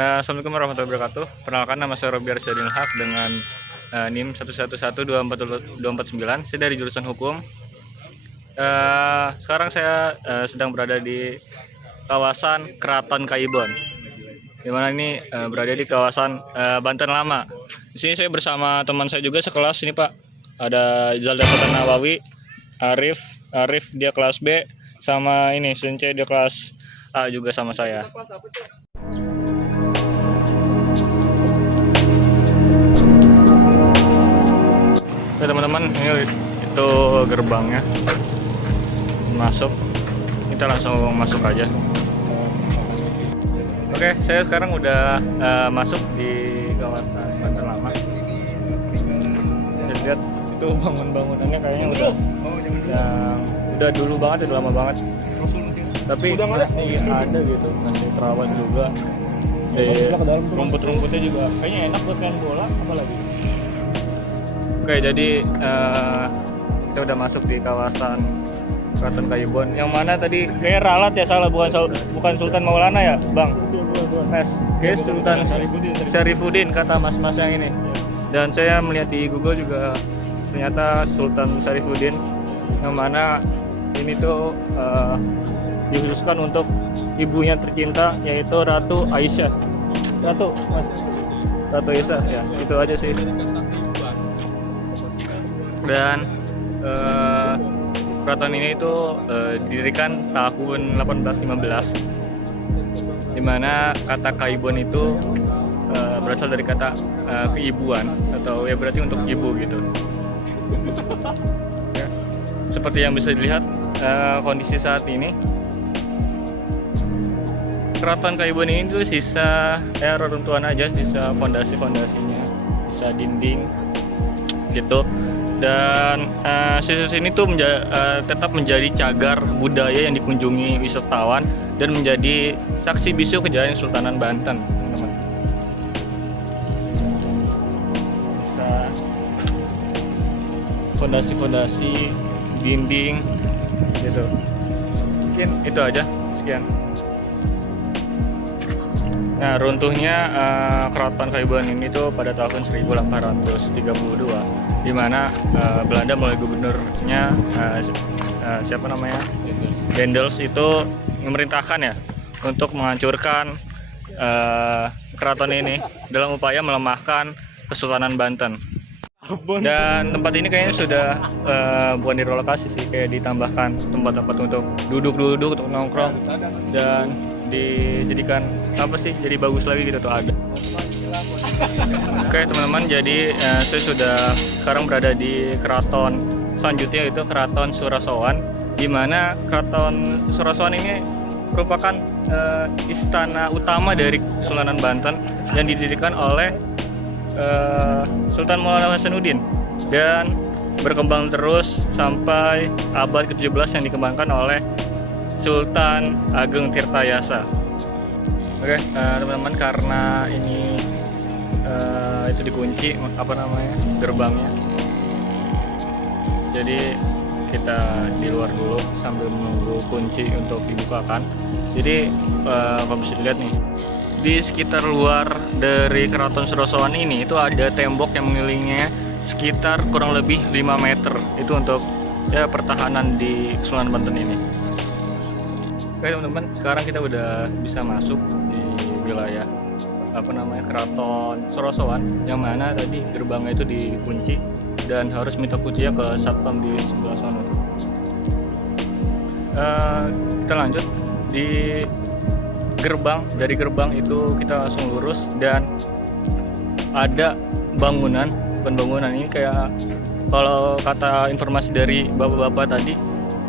Assalamualaikum warahmatullahi wabarakatuh. Perkenalkan, nama saya Robiar Syadil Haq dengan NIM 11124249. Saya dari jurusan hukum. Sekarang saya sedang berada di kawasan Keraton Kayibon, di mana ini berada di kawasan Banten Lama. Di sini saya bersama teman saya juga sekelas ini, Pak. Ada Zalda Sultan Nawawi, Arif dia kelas B, sama ini Sunce dia kelas A juga sama saya. Oke teman-teman, ini itu gerbangnya masuk. Kita langsung masuk aja. Oke, saya sekarang udah masuk di kawasan Banten Lama. Lihat itu bangun-bangunannya kayaknya udah dulu banget, udah lama banget. Tapi masih ada gitu, masih terawat juga. Rumput-rumputnya juga kayaknya enak buat main bola, apalagi. Oke, jadi kita udah masuk di kawasan Keraton Kayibon. Yang mana tadi kayaknya ralat ya, salah, bukan Sultan Maulana ya, Bang? Mas, kayak Sultan Syarifuddin kata mas-mas yang ini. Dan saya melihat di Google juga ternyata Sultan Syarifuddin, yang mana ini tuh dikhususkan untuk ibunya tercinta, yaitu Ratu Aisyah. Ratu Aisyah ya, itu aja sih. Dan keraton ini itu didirikan tahun 1815, dimana kata Kayibon itu berasal dari kata keibuan, atau ya berarti untuk ibu gitu ya. Seperti yang bisa dilihat kondisi saat ini, keraton Kayibon ini tuh sisa reruntuhan aja, sisa fondasinya, sisa dinding gitu. Dan sisi ini tuh tetap menjadi cagar budaya yang dikunjungi wisatawan dan menjadi saksi bisu kejayaan Sultanan Banten, teman-teman. Bisa fondasi dinding gitu. Mungkin itu aja, sekian. Nah, runtuhnya Keraton Kayibon ini tuh pada tahun 1832, di mana Belanda melalui gubernurnya siapa namanya, Dendels, itu memerintahkan ya untuk menghancurkan keraton ini dalam upaya melemahkan Kesultanan Banten. Dan tempat ini kayaknya sudah bukan direlokasi sih, kayak ditambahkan tempat-tempat untuk duduk-duduk, untuk nongkrong, dan dijadikan apa sih, jadi bagus lagi gitu tuh ada. Oke teman-teman, jadi saya sudah sekarang berada di keraton selanjutnya, yaitu Keraton Surasowan, di mana Keraton Surasowan ini merupakan istana utama dari Kesultanan Banten yang didirikan oleh Sultan Maulana Hasanuddin dan berkembang terus sampai abad ke-17 yang dikembangkan oleh Sultan Ageng Tirtayasa. Oke, teman-teman, karena ini itu dikunci gerbangnya, jadi kita di luar dulu sambil menunggu kunci untuk dibukakan. Jadi kalau bisa dilihat nih, di sekitar luar dari Keraton Surasowan ini itu ada tembok yang mengelilinginya sekitar kurang lebih 5 meter. Itu untuk ya pertahanan di Kesultanan Banten ini. Oke teman-teman, sekarang kita udah bisa masuk di wilayah Keraton Surasowan, yang mana tadi gerbangnya itu dikunci dan harus minta kuncinya ke satpam di sebelah sana. Kita lanjut di dari gerbang itu kita langsung lurus, dan ada bangunan ini kayak, kalau kata informasi dari bapak-bapak tadi,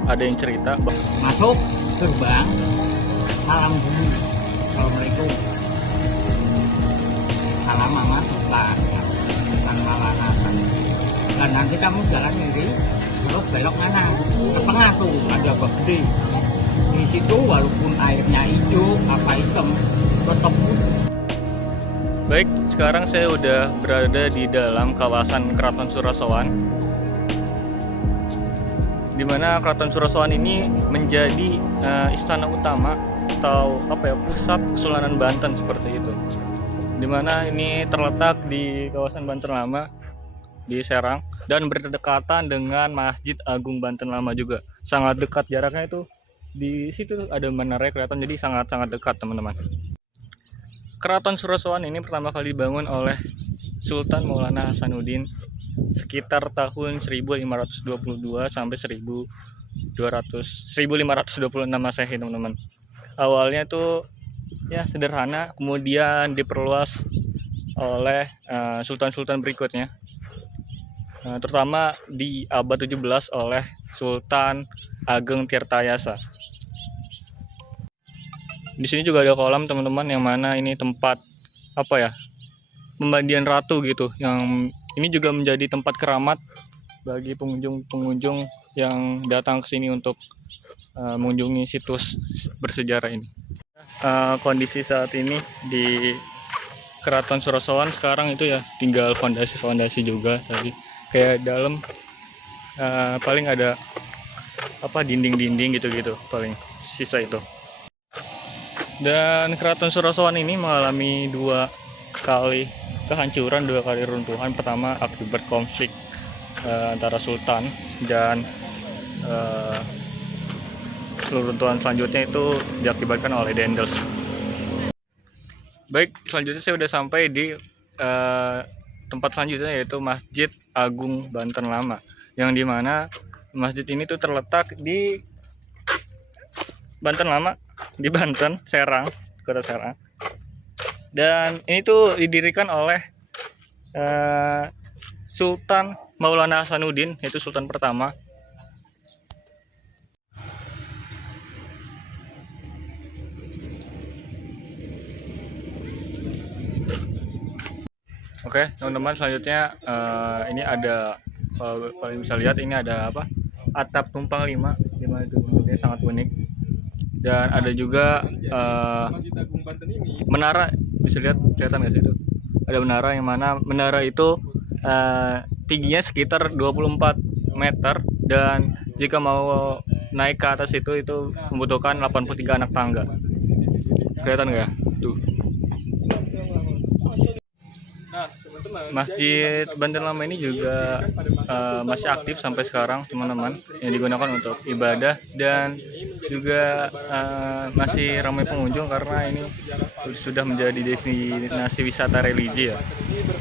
ada yang cerita masuk gerbang, salam dulu, assalamualaikum, salam mama bukan Maulana, dan nanti kamu jalan kiri terus belok kanan ke tengah tuh ada bak gede. Di situ walaupun airnya hijau apa hitam tetap. Baik, sekarang saya udah berada di dalam kawasan Keraton Surasowan, di mana Keraton Surasowan ini menjadi istana utama atau apa ya, pusat Kesultanan Banten seperti itu. Dimana ini terletak di kawasan Banten Lama di Serang dan berdekatan dengan Masjid Agung Banten Lama juga. Sangat dekat jaraknya itu. Di situ ada menara kelihatan, jadi sangat-sangat dekat teman-teman. Keraton Surosoan ini pertama kali dibangun oleh Sultan Maulana Hasanuddin sekitar tahun 1522 sampai 1526 Masehi teman-teman. Awalnya tuh ya sederhana, kemudian diperluas oleh sultan-sultan berikutnya, terutama di abad 17 oleh Sultan Ageng Tirtayasa. Di sini juga ada kolam teman-teman, yang mana ini tempat apa ya, pemandian ratu gitu, yang ini juga menjadi tempat keramat bagi pengunjung-pengunjung yang datang ke sini untuk mengunjungi situs bersejarah ini. Kondisi saat ini di Keraton Surosoan sekarang itu ya tinggal fondasi-fondasi juga tadi, kayak dalam paling ada apa, dinding-dinding gitu-gitu paling sisa itu. Dan Keraton Surosoan ini mengalami 2 kali kehancuran, 2 kali runtuhan. Pertama akibat konflik antara sultan, dan runtuhan selanjutnya itu diakibatkan oleh Dendels. Baik, selanjutnya saya sudah sampai di tempat selanjutnya, yaitu Masjid Agung Banten Lama, yang dimana masjid ini tuh terletak di Banten Lama, di Banten, Serang, kota Serang. Dan ini tuh didirikan oleh Sultan Maulana Hasanuddin, yaitu sultan pertama. Oke, teman-teman, selanjutnya ini ada, kalau kalian bisa lihat, ini ada apa, atap tumpang 5, dimana itu bentuknya sangat unik. Dan ada juga menara, bisa lihat, kelihatan nggak sih itu? Ada menara, yang mana menara itu tingginya sekitar 24 meter, dan jika mau naik ke atas itu membutuhkan 83 anak tangga. Kelihatan nggak? Tuh. Masjid Banten Lama ini juga masih aktif sampai sekarang teman-teman, yang digunakan untuk ibadah, dan juga masih ramai pengunjung karena ini sudah menjadi destinasi wisata religi ya.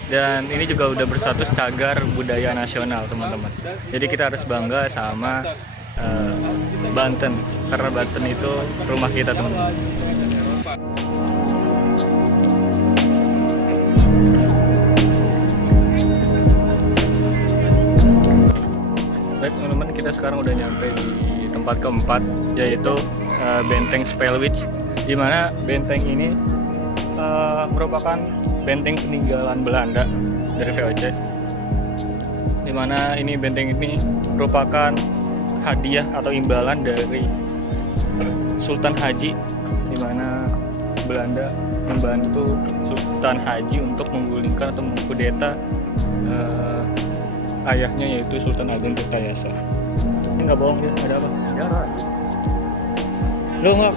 Dan ini juga udah berstatus cagar budaya nasional teman-teman. Jadi kita harus bangga sama Banten, karena Banten itu rumah kita teman-teman. Baik teman-teman, kita sekarang udah nyampe di tempat keempat, yaitu Benteng Spellwitch, di mana benteng ini merupakan benteng peninggalan Belanda dari VOC. Di mana ini benteng ini merupakan hadiah atau imbalan dari Sultan Haji, di mana Belanda membantu Sultan Haji untuk menggulingkan atau mengkudeta ayahnya, yaitu Sultan Ageng Tirtayasa. Ini nggak bohong, dia ada apa? Sejarah. Lu nggak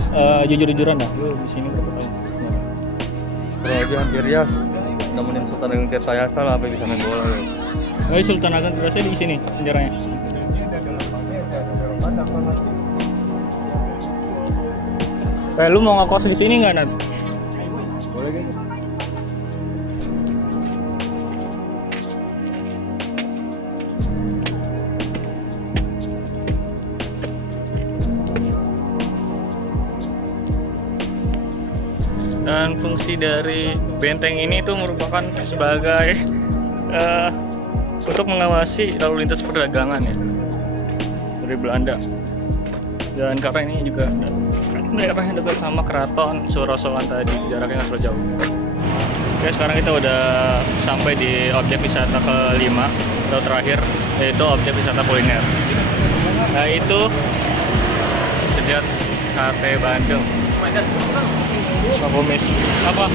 jujur-jujuran dah, lu di sini berapa tahun? Kalau dia hampir ya nemenin Sultan Ageng Tirtayasa lah, sampai bisa main bola ya. Oh, Sultan Ageng Tirtayasa di sini sejarahnya. Kayak lu mau ngekos di sini nggak, Nat? Boleh gitu. Dan fungsi dari benteng ini itu merupakan sebagai untuk mengawasi lalu lintas perdagangan ya dari Belanda. Dan karena ini juga daerah yang dekat sama Keraton Surosoan tadi, jaraknya nggak terlalu jauh. Oke, sekarang kita udah sampai di objek wisata kelima atau terakhir, yaitu objek wisata kuliner. Nah itu lihat sate Bandung. Kumis apa?